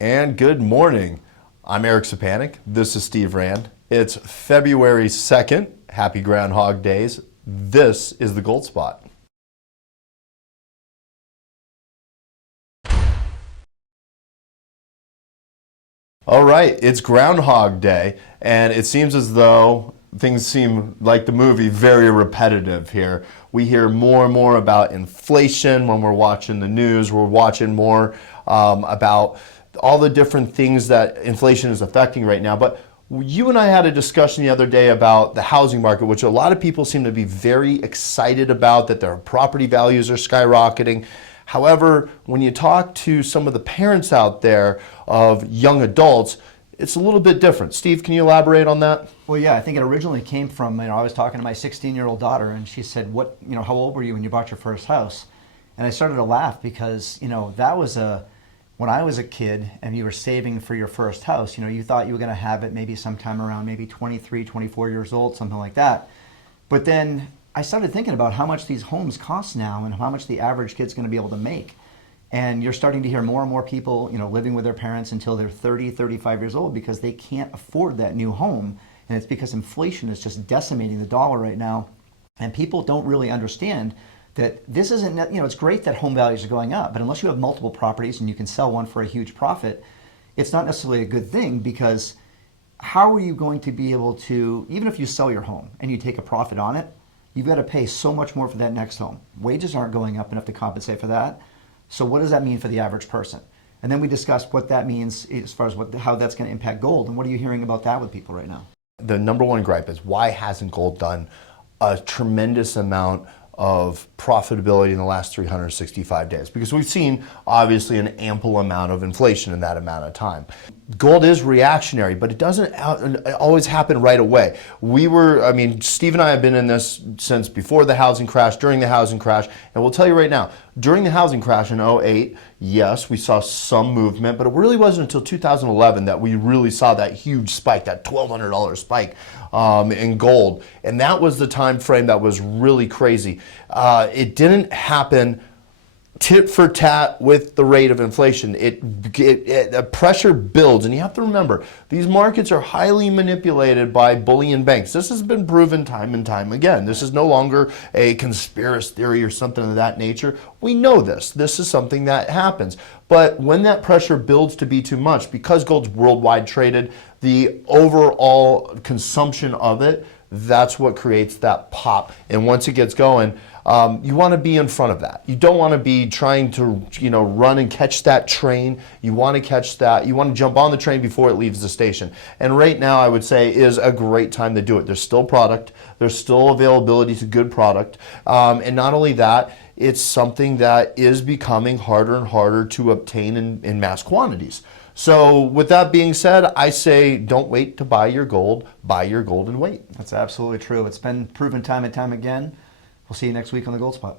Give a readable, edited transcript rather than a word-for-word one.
And good morning. I'm Eric Sapanik. This is Steve Rand. It's February 2nd. Happy Ground Hog days. This is the Gold Spot. All right, it's Ground Hog Day, and it seems as though things seem like the movie very repetitive here. We hear more and more about inflation when we're watching the news. We're watching more about all the different things that inflation is affecting right now. But you and I had a discussion the other day about the housing market, which a lot of people seem to be very excited about, that their property values are skyrocketing. However, when you talk to some of the parents out there of young adults, it's a little bit different. Steve, can you elaborate on that? Well, yeah, I think it originally came from, I was talking to my 16-year-old daughter, and she said, how old were you when you bought your first house? And I started to laugh because, that was when I was a kid and you were saving for your first house, you thought you were going to have it maybe sometime around maybe 23, 24 years old, something like that. But then I started thinking about how much these homes cost now and how much the average kid's going to be able to make. And you're starting to hear more and more people, living with their parents until they're 30, 35 years old because they can't afford that new home. And it's because inflation is just decimating the dollar right now. And people don't really understand that this isn't, it's great that home values are going up, but unless you have multiple properties and you can sell one for a huge profit, it's not necessarily a good thing, because how are you going to be able to, even if you sell your home and you take a profit on it, you've got to pay so much more for that next home. Wages aren't going up enough to compensate for that. So what does that mean for the average person? And then we discussed what that means as far as how that's going to impact gold. And what are you hearing about that with people right now? The number one gripe is, why hasn't gold done a tremendous amount of profitability in the last 365 days? Because we've seen obviously an ample amount of inflation in that amount of time. Gold is reactionary, but it doesn't always happen right away. Steve and I have been in this since before the housing crash, during the housing crash, and we'll tell you right now, during the housing crash in '08, yes, we saw some movement, but it really wasn't until 2011 that we really saw that huge spike, that $1,200 spike in gold. And that was the time frame that was really crazy. It didn't happen tit for tat with the rate of inflation. The pressure builds, and you have to remember, these markets are highly manipulated by bullion banks. This has been proven time and time again. This is no longer a conspiracy theory or something of that nature. We know this. This is something that happens. But when that pressure builds to be too much, because gold's worldwide traded, the overall consumption of it, that's what creates that pop. And once it gets going, you want to be in front of that. You don't want to be trying to, run and catch that train. You want to catch that. You want to jump on the train before it leaves the station. And right now, I would say, is a great time to do it. There's still product. There's still availability to good product. And not only that, it's something that is becoming harder and harder to obtain in mass quantities. So with that being said, I say don't wait to buy your gold. Buy your gold and wait. That's absolutely true. It's been proven time and time again. We'll see you next week on the Gold Spot.